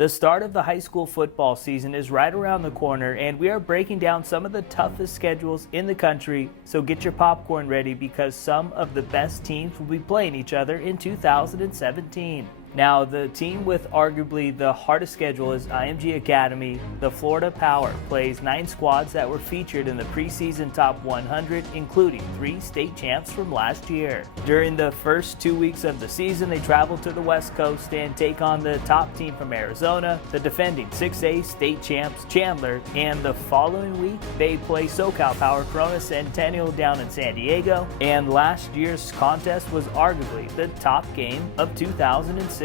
The start of the high school football season is right around the corner, and we are breaking down some of the toughest schedules in the country, so get your popcorn ready because some of the best teams will be playing each other in 2017. Now, the team with arguably the hardest schedule is IMG Academy. The Florida Power plays 9 squads that were featured in the preseason top 100, including 3 state champs from last year. During the first 2 weeks of the season, they travel to the West Coast and take on the top team from Arizona, the defending 6A state champs Chandler, and the following week, they play SoCal Power Corona Centennial down in San Diego, and last year's contest was arguably the top game of 2016.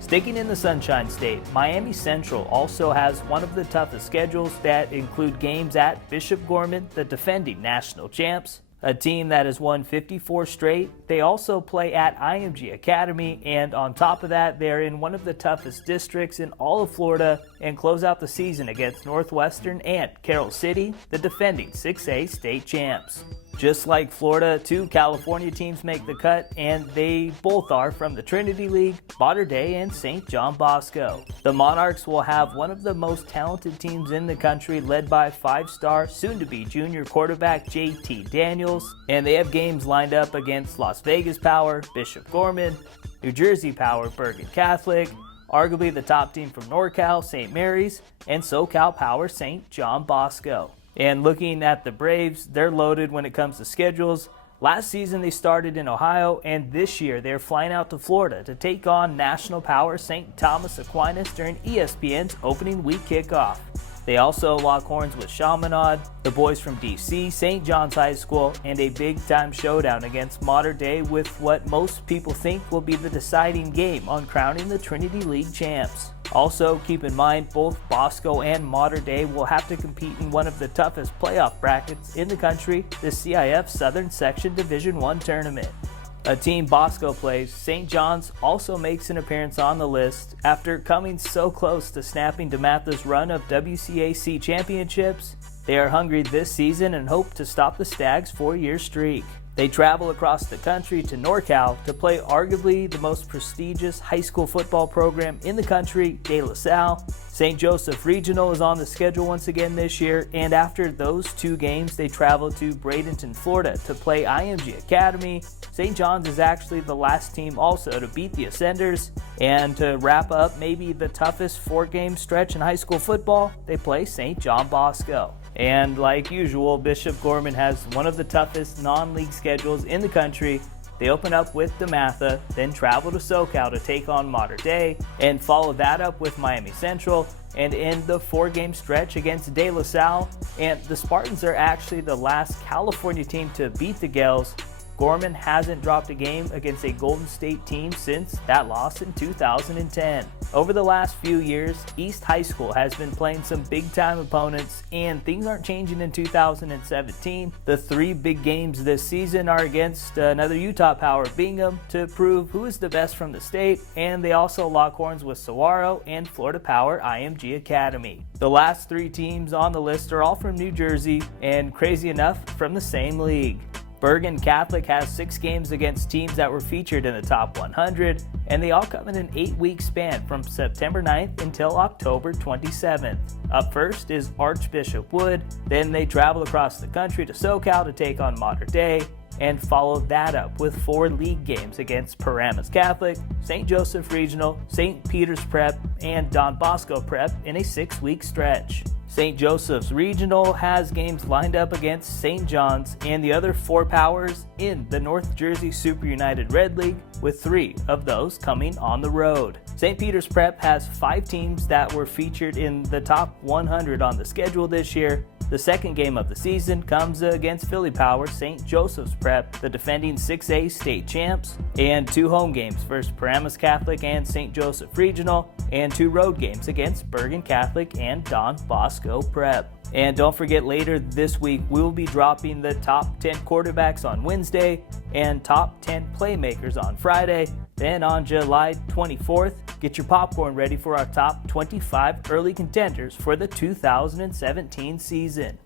Sticking in the Sunshine State, Miami Central also has one of the toughest schedules that include games at Bishop Gorman, the defending national champs, a team that has won 54 straight. They also play at IMG Academy, and on top of that, they're in one of the toughest districts in all of Florida and close out the season against Northwestern and Carroll City, the defending 6A state champs. Just like Florida, 2 California teams make the cut, and they both are from the Trinity League, Mater Dei, and St. John Bosco. The Monarchs will have one of the most talented teams in the country, led by 5-star, soon-to-be junior quarterback JT Daniels, and they have games lined up against Las Vegas Power, Bishop Gorman, New Jersey Power, Bergen Catholic, arguably the top team from NorCal, St. Mary's, and SoCal Power, St. John Bosco. And looking at the Braves, they're loaded when it comes to schedules. Last season they started in Ohio, and this year they're flying out to Florida to take on national power St. Thomas Aquinas during ESPN's opening week kickoff. They also lock horns with Chaminade, the boys from DC, St. John's High School, and a big-time showdown against Mater Dei with what most people think will be the deciding game on crowning the Trinity League champs. Also, keep in mind both Bosco and Mater Dei will have to compete in one of the toughest playoff brackets in the country, the CIF Southern Section Division I tournament. A team Bosco plays, St. John's, also makes an appearance on the list. After coming so close to snapping DeMatha's run of WCAC championships, they are hungry this season and hope to stop the Stags' 4-year streak. They travel across the country to NorCal to play arguably the most prestigious high school football program in the country, De La Salle. St. Joseph Regional is on the schedule once again this year, and after those 2 games, they travel to Bradenton, Florida to play IMG Academy. St. John's is actually the last team also to beat the Ascenders, and to wrap up maybe the toughest 4-game stretch in high school football, they play St. John Bosco. And like usual, Bishop Gorman has one of the toughest non-league schedules in the country. They open up with DeMatha, then travel to SoCal to take on Mater Dei, and follow that up with Miami Central, and end the 4-game stretch against De La Salle. And the Spartans are actually the last California team to beat the Gales. Gorman hasn't dropped a game against a Golden State team since that loss in 2010. Over the last few years, East High School has been playing some big-time opponents, and things aren't changing in 2017. The 3 big games this season are against another Utah Power, Bingham, to prove who is the best from the state, and they also lock horns with Saguaro and Florida Power IMG Academy. The last 3 teams on the list are all from New Jersey, and crazy enough, from the same league. Bergen Catholic has 6 games against teams that were featured in the top 100, and they all come in an 8-week span from September 9th until October 27th. Up first is Archbishop Wood, then they travel across the country to SoCal to take on Mater Dei, and follow that up with 4 league games against Paramus Catholic, St. Joseph Regional, St. Peter's Prep, and Don Bosco Prep in a 6-week stretch. St. Joseph's Regional has games lined up against St. John's and the other 4 powers in the North Jersey Super United Red League, with 3 of those coming on the road. St. Peter's Prep has 5 teams that were featured in the top 100 on the schedule this year. The second game of the season comes against Philly Power, St. Joseph's Prep, the defending 6A state champs, and 2 home games versus Paramus Catholic and St. Joseph Regional, and 2 road games against Bergen Catholic and Don Bosco Prep. And don't forget, later this week, we will be dropping the top 10 quarterbacks on Wednesday and top 10 playmakers on Friday. Then on July 24th, get your popcorn ready for our top 25 early contenders for the 2017 season.